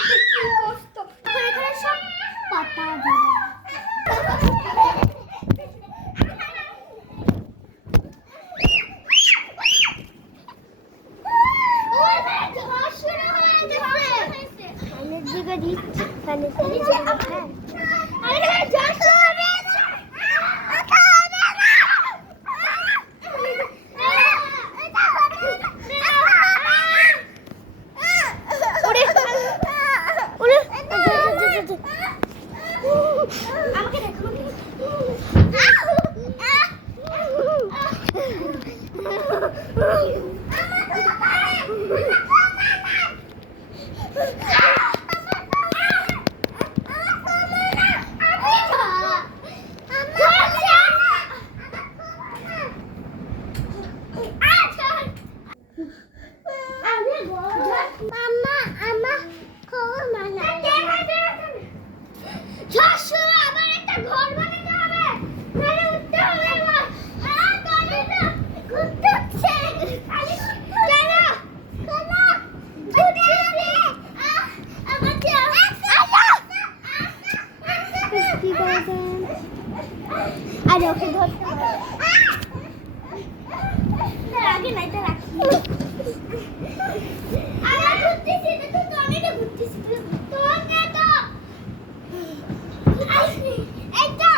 কি কষ্ট এখানে সব পাতা ধরে দিকে দিচ্ছে আর ওকে ধরতে হবে আগে না এটা রাখি আমরা ঘুরতেছি তো টমেটো ঘুরতেছি তো টমেটো এইটা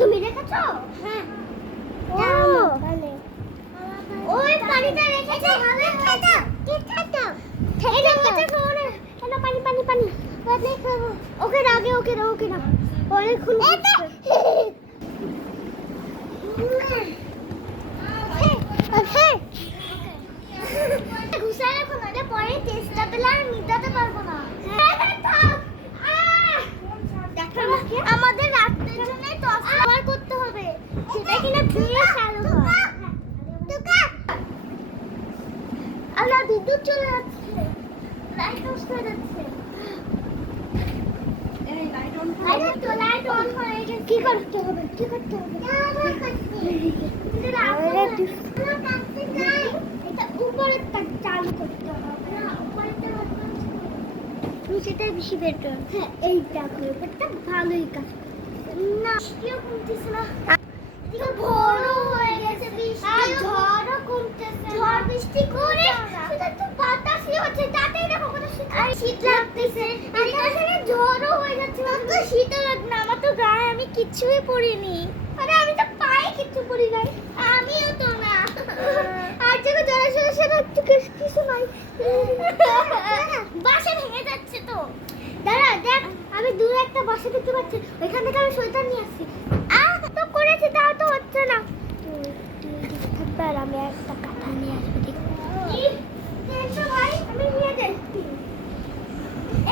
তুমি রেখেছো? হ্যাঁ ওই পানিটা রেখেছো ভালো খেতো এটা মতে করে এটা পানি পানি পানি ওকে খাবো ওকে রাগে ওকে রাও ওকে না অনেক খুন এটা ওকে ঘুষায় রাখো না রে পরে টেস্টটা পেলে আর মিটাতে পারবো না আমাদের রাতের জন্য টস ব্যবহার করতে হবে সেটা কিনা বেশ আলো হয় আল্লাহ বিদ্যুৎ চলে যাচ্ছে লাইট অফ হয়ে যাচ্ছে এই লাইট অন হয়ে গেছে কি করতে হবে এটা উপরেরটা চালু করতে হবে উপরেরটা নিচেটা বেশি বেটার হ্যাঁ এইটা উপরেরটা ভালোই কাজ না কেউ কমতেছে না এদিকে বড় হয়ে গেছে বৃষ্টি আর ঝড়ও কমতেছে ঝড় বৃষ্টি করে সেটা তো বাতাসই হচ্ছে তাতেই দেখো কত শীত লাগতেছে এদিকে ঝড়ও হয়ে যাচ্ছে তো শীত লাগে না আমার তো গায়ে আমি কিছুই পরিনি আরে আমি তো পায়ে কিছু পরি নাই আমিও তো না আর যেগুলো জড়া সেটা একটু কিছু নাই বাসা ভেঙে যাচ্ছে তো দাঁড়া দেখ আমি দূরে একটা বাসা দেখতে পাচ্ছি ওইখান থেকে আমি সোয়েটার নিয়ে আসছি তো করেছি তাও তো হচ্ছে না থাকবে আর আমি একটা কাঁথা নিয়ে আসবো দেখি ভাই আমি নিয়ে যাচ্ছি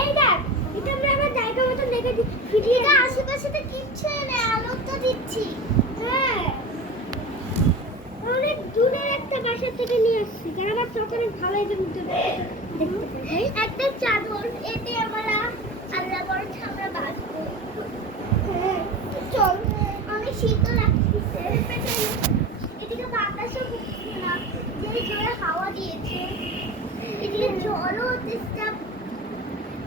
এই দেখ এটা আমরা আমার জায়গা মতন রেখে দিই ভিডিওটা আশেপাশে তো কিচ্ছু নেই আলো তো দিচ্ছি হ্যাঁ অনেক দূরে একটা বাসা থেকে নিয়ে আসছি কারণ আমার চোখ অনেক ভালো এই জন্য একটা চাদর এতে আমরা আল্লাহ বড় আমরা বাঁচবো চল অনেক শীত লাগছে এদিকে বাতাসও হচ্ছে না যে জোরে হাওয়া দিয়েছে এদিকে জলও চেষ্টা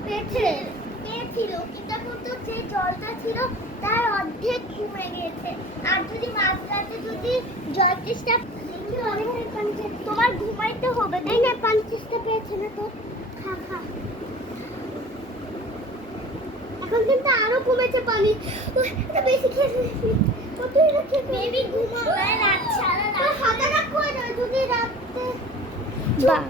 পেয়েছিল কিন্তু এখন তো যে জলটা ছিল তার অর্ধেক কমে গেছে আর যদি মাঝরাতে যদি জল চেষ্টা তোমার ঘুমাইতে হবে তাই না পানি চেষ্টা পেয়েছে না তো খা এখন কিন্তু আরো কমেছে পানি। এটা বেশি খেয়ে ফেলেছি। কতই রাখে বেবি ঘুমাবে রাত সারা রাত। হাতে রাখো না যদি রাতে চুপ